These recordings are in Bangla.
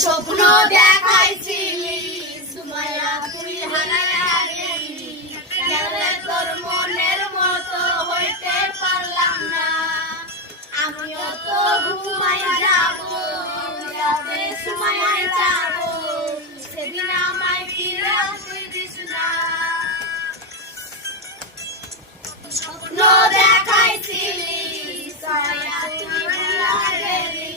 স্বপ্ন দেখাইছিলি সুমাইয়া তুই হারায়া গেলি, কেমনে তোর মনের মতো হইতে পারলাম না। আমিও তো ঘুমাই যাব, রাতে সুমাইয়া যাব, সেদিন আমায় ফিরে তুই দিস না। স্বপ্ন দেখাইছিলি সুমাইয়া তুই হারায়া গেলি,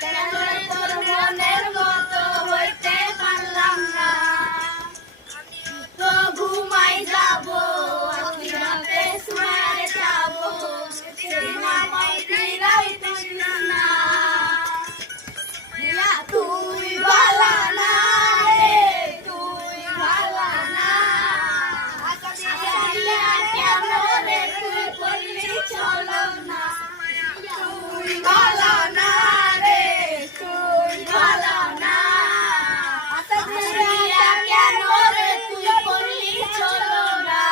কেমনে তোর মনের মতো হইতে পারলাম না। তো ঘুমাই যাব, আমি রাতে সুমাইয়া যাব, সেদিন আমায় ফিরাই দিস না। তুই ভালো না রে, তুই ভালো না, কেন রে তুই করলি চলো না। তুই ভালো না রে, তুই ভালো না, কেন রে তুই করলি চলো না।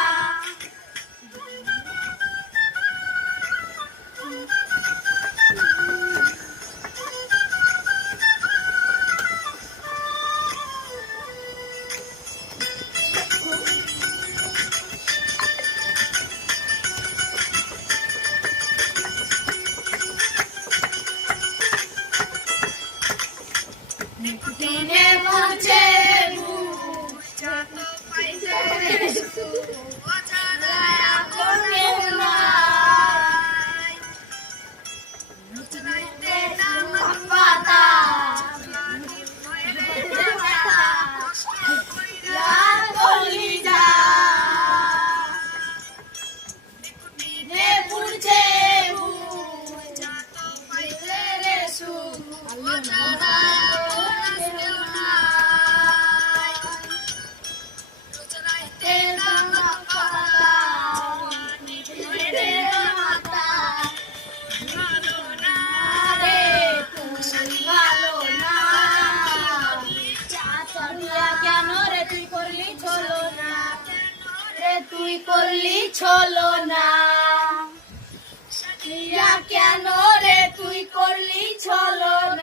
দিনে মুছে তুই করলি চলো না, কেন রে তুই করলি চলো না।